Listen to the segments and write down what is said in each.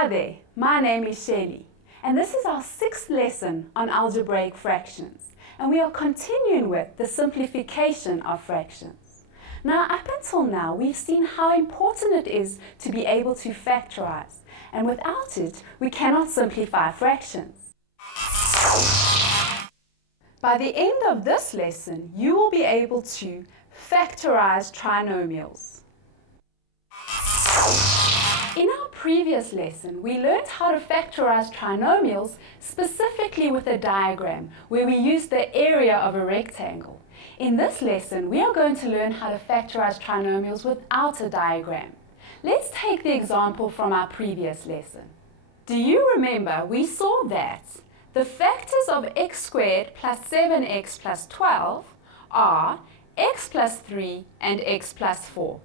Hi there, my name is Shelley, and this is our 6th lesson on algebraic fractions, and we are continuing with the simplification of fractions. Now, up until now, we've seen how important it is to be able to factorize, and without it, we cannot simplify fractions. By the end of this lesson, you will be able to factorize trinomials. In our previous lesson, we learned how to factorize trinomials specifically with a diagram where we use the area of a rectangle. In this lesson, we are going to learn how to factorize trinomials without a diagram. Let's take the example from our previous lesson. Do you remember we saw that the factors of x squared plus 7x plus 12 are x plus 3 and x plus 4.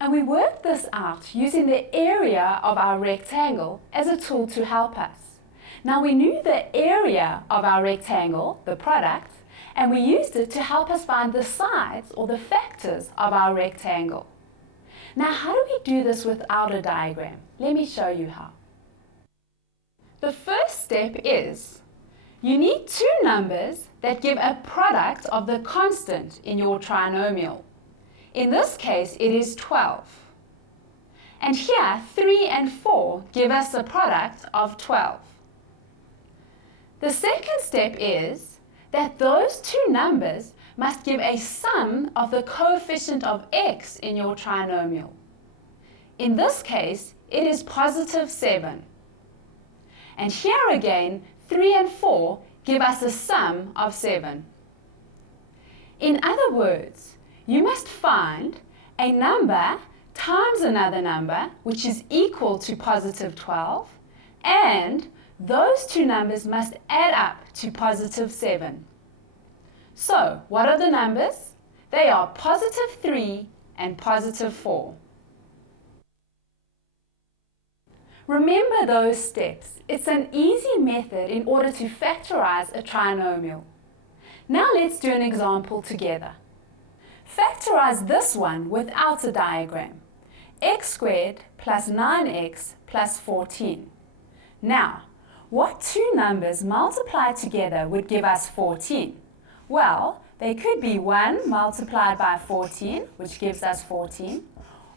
And we worked this out using the area of our rectangle as a tool to help us. Now we knew the area of our rectangle, the product, and we used it to help us find the sides or the factors of our rectangle. Now how do we do this without a diagram? Let me show you how. The first step is you need two numbers that give a product of the constant in your trinomial. In this case, it is 12. And here, 3 and 4 give us a product of 12. The second step is that those two numbers must give a sum of the coefficient of x in your trinomial. In this case, it is positive 7. And here again, 3 and 4 give us a sum of 7. In other words, you must find a number times another number, which is equal to positive 12, and those two numbers must add up to positive 7. So, what are the numbers? They are positive 3 and positive 4. Remember those steps. It's an easy method in order to factorize a trinomial. Now let's do an example together. Factorize this one without a diagram. X squared plus 9x plus 14. Now, what two numbers multiplied together would give us 14? Well, they could be 1 multiplied by 14, which gives us 14,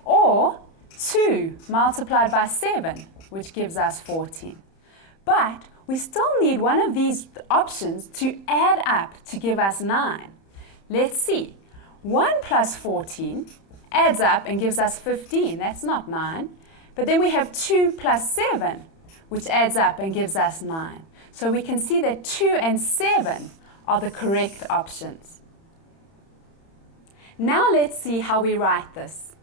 or 2 multiplied by 7, which gives us 14. But we still need one of these options to add up to give us 9. Let's see. 1 plus 14 adds up and gives us 15. That's not 9. But then we have 2 plus 7, which adds up and gives us 9. So we can see that 2 and 7 are the correct options. Now let's see how we write this.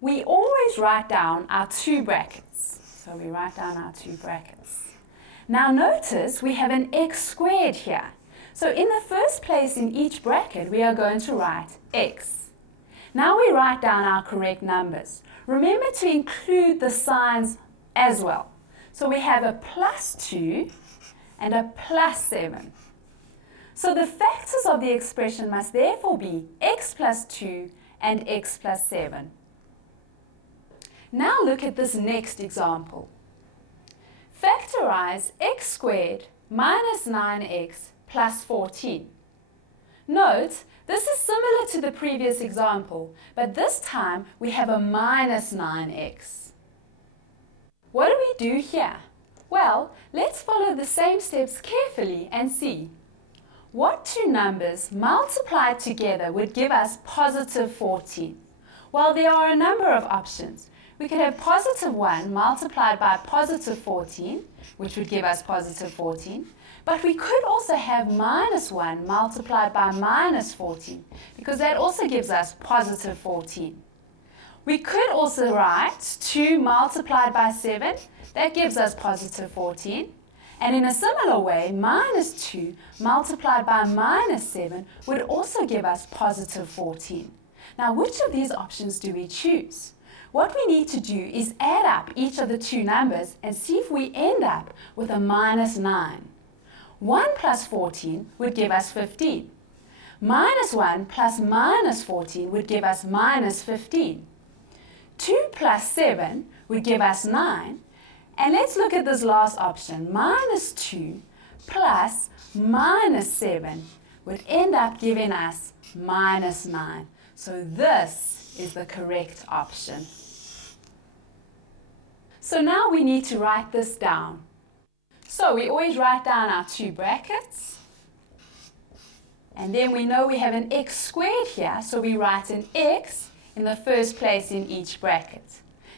We always write down our two brackets. So we write down our two brackets. Now notice we have an x squared here. So in the first place in each bracket, we are going to write x. Now we write down our correct numbers. Remember to include the signs as well. So we have a plus 2 and a plus 7. So the factors of the expression must therefore be x plus 2 and x plus 7. Now look at this next example. Factorize x squared minus 9x plus 14. Note, this is similar to the previous example, but this time we have a minus 9x. What do we do here? Well, let's follow the same steps carefully and see. What two numbers multiplied together would give us positive 14? Well, there are a number of options. We could have positive 1 multiplied by positive 14, which would give us positive 14. But we could also have minus 1 multiplied by minus 14, because that also gives us positive 14. We could also write 2 multiplied by 7. That gives us positive 14. And in a similar way, minus 2 multiplied by minus 7 would also give us positive 14. Now, which of these options do we choose? What we need to do is add up each of the two numbers and see if we end up with a minus 9. 1 plus 14 would give us 15. Minus 1 plus minus 14 would give us minus 15. 2 plus 7 would give us 9, And let's look at this last option. Minus 2 plus minus 7 would end up giving us minus 9. So this is the correct option. So now we need to write this down. So we always write down our two brackets. And then we know we have an x squared here, so we write an x in the first place in each bracket.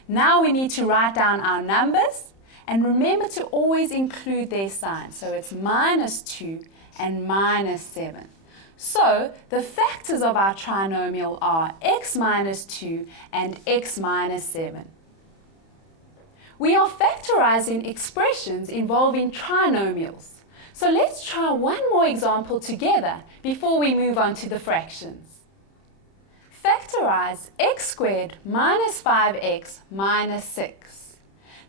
Now we need to write down our numbers, and remember to always include their signs. So it's minus 2 and minus 7. So the factors of our trinomial are x minus 2 and x minus 7. We are factorizing expressions involving trinomials. So let's try one more example together before we move on to the fractions. Factorize x squared minus 5x minus 6.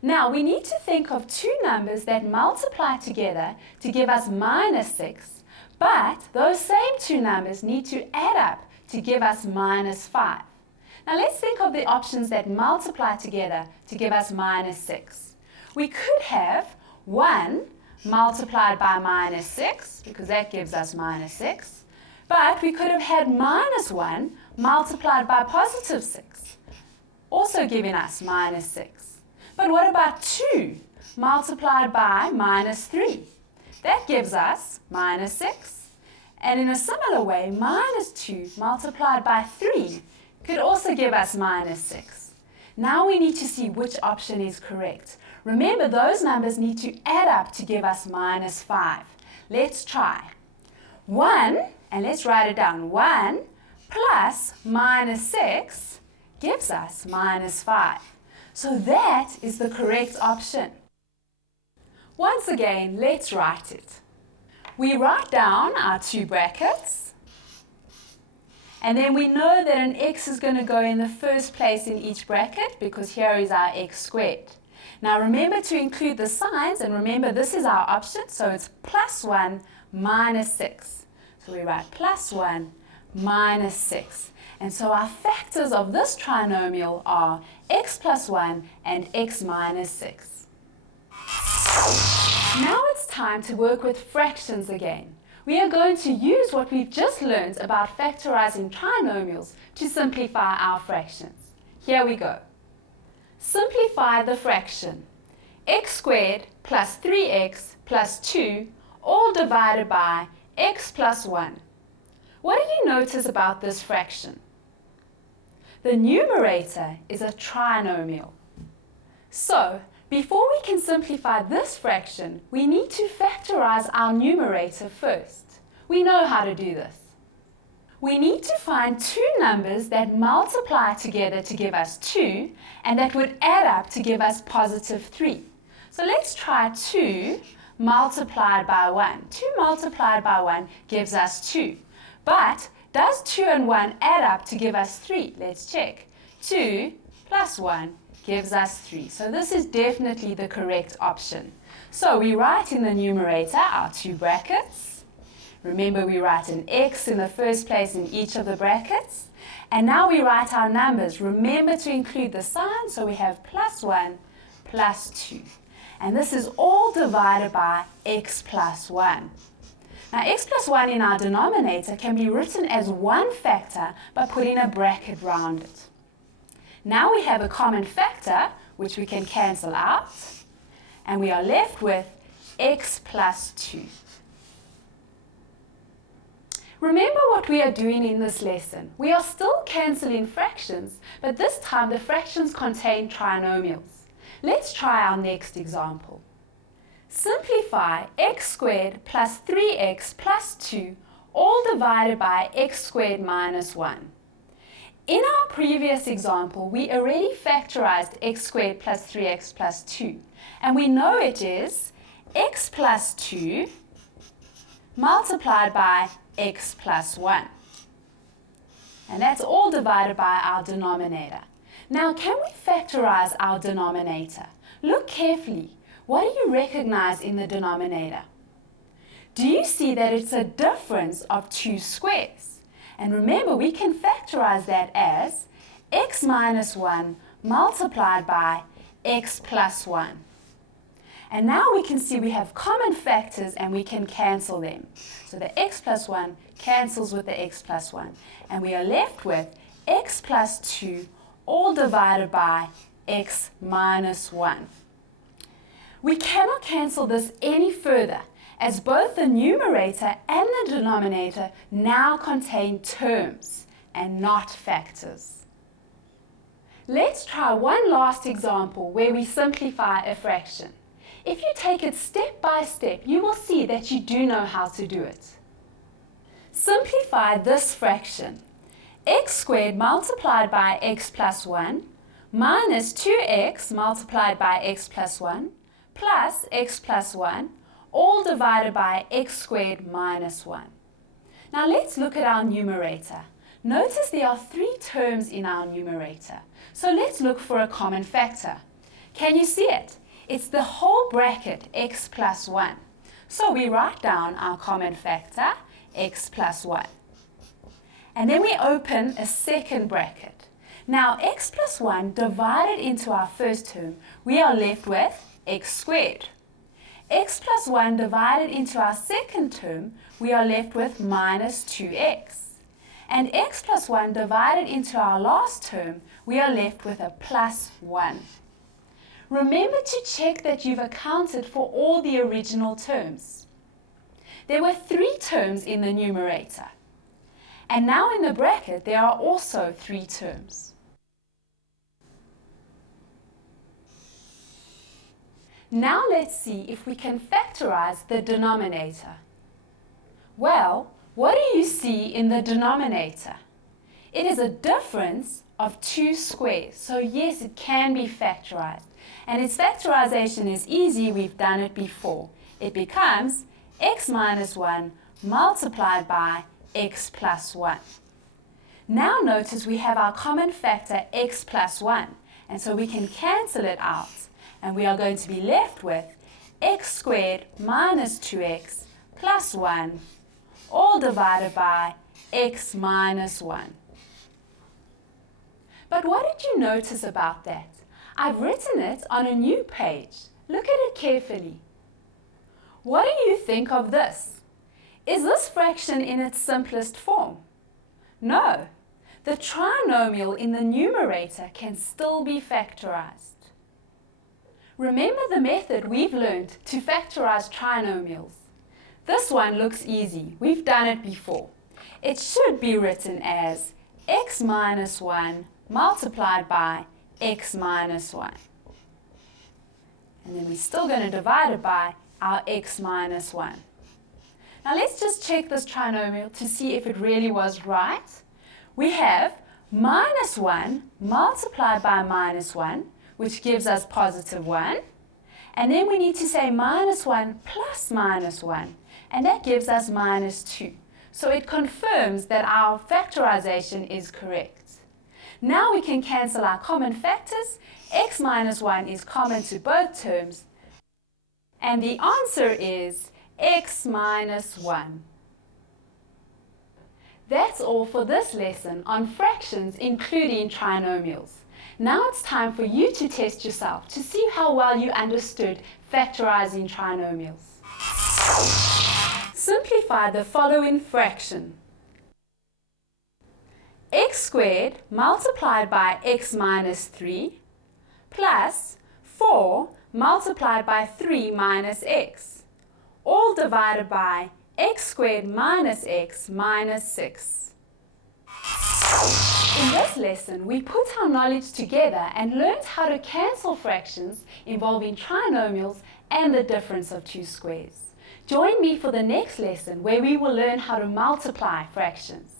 Now we need to think of two numbers that multiply together to give us minus 6, but those same two numbers need to add up to give us minus 5. Now let's think of the options that multiply together to give us minus 6. We could have 1 multiplied by minus 6, because that gives us minus 6. But we could have had minus 1 multiplied by positive 6, also giving us minus 6. But what about 2 multiplied by minus 3? That gives us minus 6. And in a similar way, minus 2 multiplied by 3 could also give us minus 6. Now we need to see which option is correct. Remember, those numbers need to add up to give us minus 5. Let's try. 1, and let's write it down. 1 plus minus 6 gives us minus 5. So that is the correct option. Once again, let's write it. We write down our two brackets, and then we know that an x is going to go in the first place in each bracket because here is our x squared. Now remember to include the signs, and remember this is our option, so it's plus 1 minus 6. So we write plus 1 minus 6. And so our factors of this trinomial are x plus 1 and x minus 6. Now it's time to work with fractions again. We are going to use what we've just learned about factorizing trinomials to simplify our fractions. Here we go. Simplify the fraction x squared plus 3x plus 2 all divided by x plus 1. What do you notice about this fraction? The numerator is a trinomial. So, before we can simplify this fraction, we need to factorize our numerator first. We know how to do this. We need to find two numbers that multiply together to give us 2 and that would add up to give us positive 3. So let's try 2 multiplied by 1. 2 multiplied by 1 gives us 2. But does 2 and 1 add up to give us 3? Let's check. 2 plus 1 gives us 3. So this is definitely the correct option. So we write in the numerator our two brackets. Remember, we write an x in the first place in each of the brackets. And now we write our numbers. Remember to include the sign, so we have plus 1 plus 2. And this is all divided by x plus 1. Now, x plus 1 in our denominator can be written as one factor by putting a bracket round it. Now we have a common factor, which we can cancel out. And we are left with x plus 2. Remember what we are doing in this lesson. We are still cancelling fractions, but this time the fractions contain trinomials. Let's try our next example. Simplify x squared plus 3x plus 2 all divided by x squared minus 1. In our previous example, we already factorized x squared plus 3x plus 2, and we know it is x plus 2 multiplied by x plus 1. And that's all divided by our denominator. Now, can we factorize our denominator? Look carefully. What do you recognize in the denominator? Do you see that it's a difference of 2 squares? And remember, we can factorize that as x minus 1 multiplied by x plus 1. And now we can see we have common factors and we can cancel them. So the x plus 1 cancels with the x plus 1. And we are left with x plus 2 all divided by x minus 1. We cannot cancel this any further, as both the numerator and the denominator now contain terms and not factors. Let's try one last example where we simplify a fraction. If you take it step by step, you will see that you do know how to do it. Simplify this fraction. X squared multiplied by x plus 1 minus 2x multiplied by x plus 1 plus x plus 1 all divided by x squared minus 1. Now let's look at our numerator. Notice there are 3 terms in our numerator. So let's look for a common factor. Can you see it? It's the whole bracket x plus 1. So we write down our common factor, x plus 1. And then we open a second bracket. Now x plus 1 divided into our first term, we are left with x squared. X plus 1 divided into our second term, we are left with minus 2x. And x plus 1 divided into our last term, we are left with a plus 1. Remember to check that you've accounted for all the original terms. There were 3 terms in the numerator. And now in the bracket, there are also 3 terms. Now let's see if we can factorize the denominator. Well, what do you see in the denominator? It is a difference of 2 squares. So yes, it can be factorized. And its factorization is easy. We've done it before. It becomes x minus 1 multiplied by x plus 1. Now notice we have our common factor x plus 1. And so we can cancel it out. And we are going to be left with x squared minus 2x plus 1 all divided by x minus 1. But what did you notice about that? I've written it on a new page. Look at it carefully. What do you think of this? Is this fraction in its simplest form? No. The trinomial in the numerator can still be factorized. Remember the method we've learned to factorize trinomials. This one looks easy. We've done it before. It should be written as x minus 1 multiplied by x minus 1. And then we're still going to divide it by our x minus 1. Now let's just check this trinomial to see if it really was right. We have minus 1 multiplied by minus 1, which gives us positive 1. And then we need to say minus 1 plus minus 1, and that gives us minus 2. So it confirms that our factorization is correct. Now we can cancel our common factors. X minus 1 is common to both terms. And the answer is x minus 1. That's all for this lesson on fractions including trinomials. Now it's time for you to test yourself to see how well you understood factorizing trinomials. Simplify the following fraction. X squared multiplied by x minus 3 plus 4 multiplied by 3 minus x, all divided by x squared minus x minus 6. In this lesson, we put our knowledge together and learned how to cancel fractions involving trinomials and the difference of 2 squares. Join me for the next lesson where we will learn how to multiply fractions.